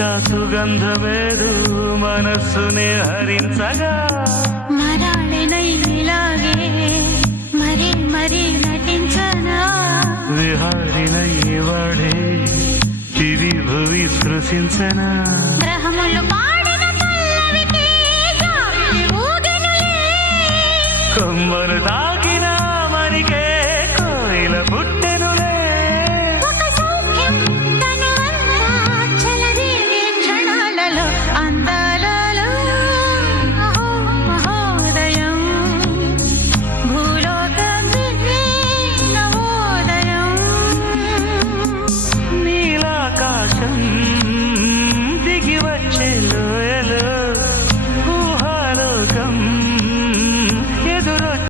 ఇంకా సుగంధమేదు మనస్సునే హరించగా మరాళినైలాగే మరీ మరీ నటించనా విహారినై వాడే దివి భువి స్పృశించనా గ్రహములు పాడిన పల్లవికి గాలి ఊగెనులే కొమ్మలు తాకిన